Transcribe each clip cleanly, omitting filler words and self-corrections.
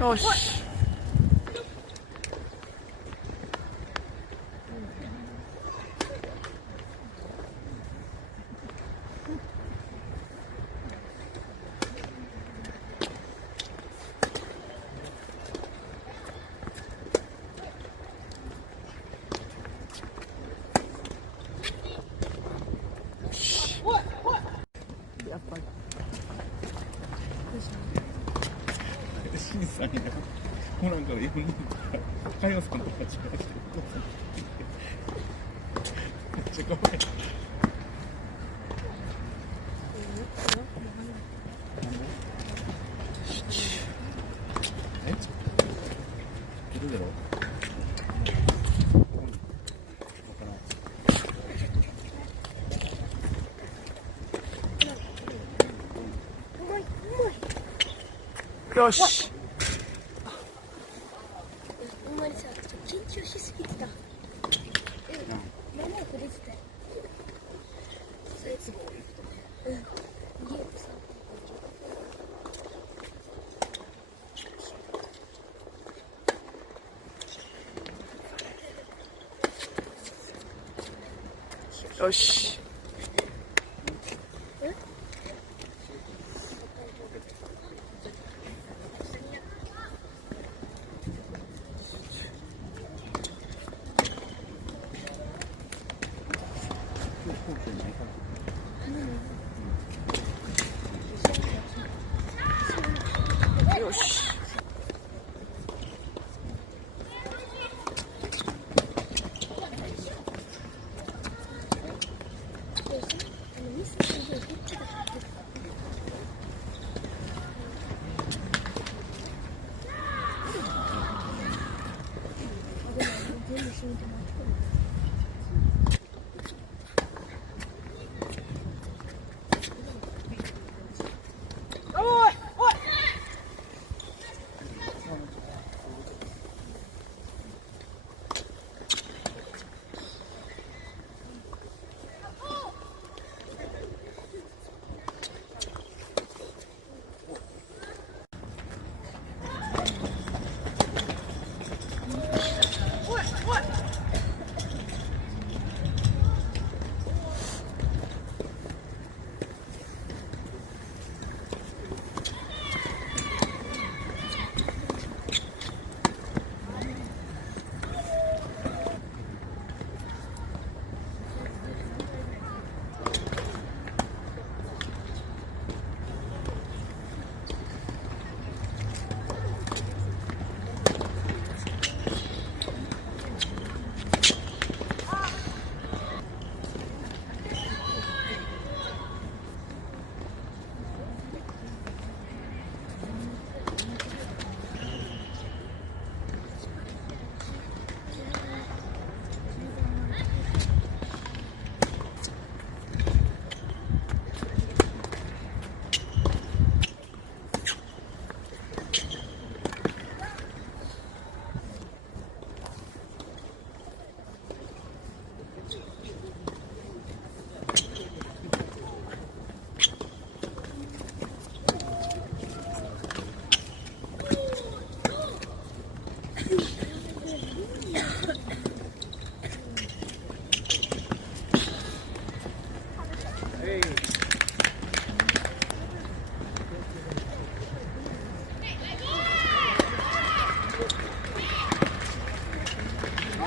よし。やっぱり。審査にコナンから4人かよさんとか違う人めっちゃ可愛い。いるだろ。よし。お前さ、緊張しすぎてた。ママ触れてたよ。そいつも。ゲームさ。よし。よし。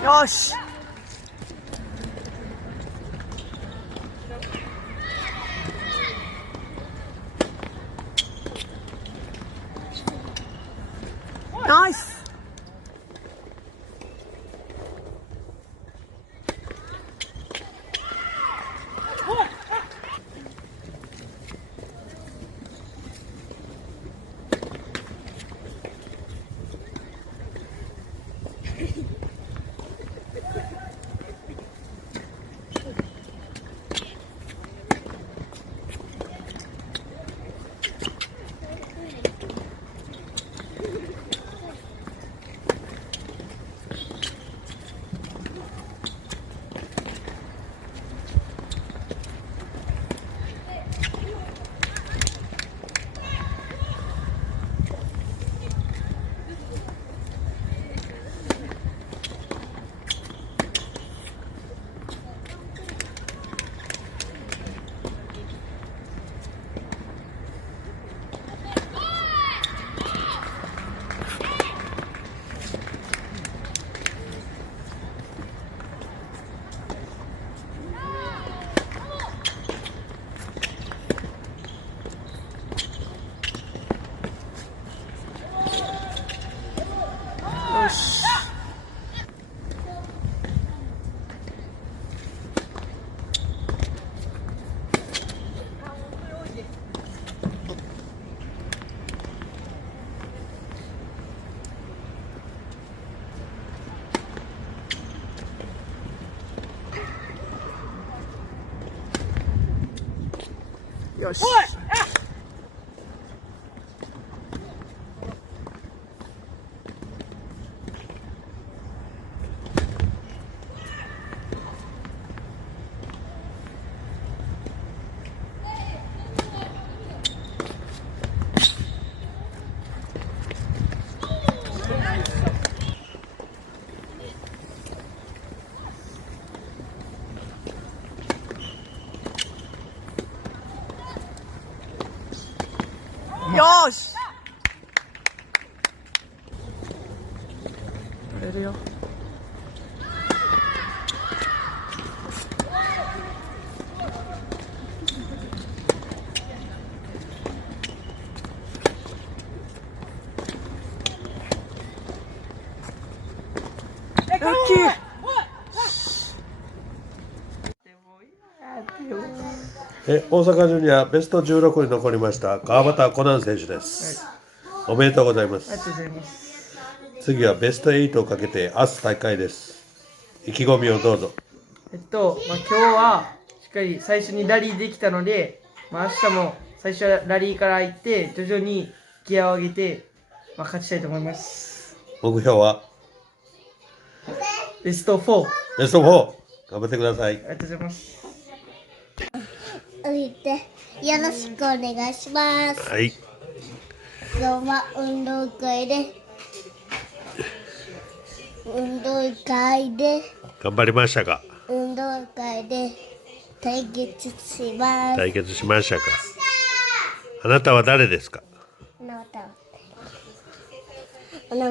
よし。ナイス。よし。よし。取れるよ。ラッキー。大阪ジュニアベスト16に残りました川端コナン選手です、おめでとうございます。ありがとうございます。次はベスト8をかけて明日大会です。意気込みをどうぞ。今日はしっかり最初にラリーできたので、明日も最初はラリーから行って徐々にギアを上げて、勝ちたいと思います。目標はベスト4。ベスト4頑張ってください。ありがとうございます。降りてよろしくお願いします。はい、今日は運動会で頑張りましたか。運動会で対決します。対決しましたか。あなたは誰ですか。お名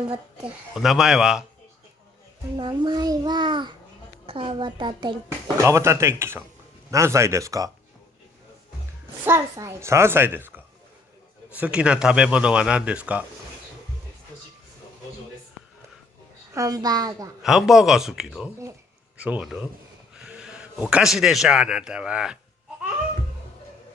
前お名前は川端天気川端天気さん。何歳ですか。3歳。3歳ですか。好きな食べ物は何ですか。ハンバーガー。ハンバーガー好きの、そうなの。お菓子でしょあなたは。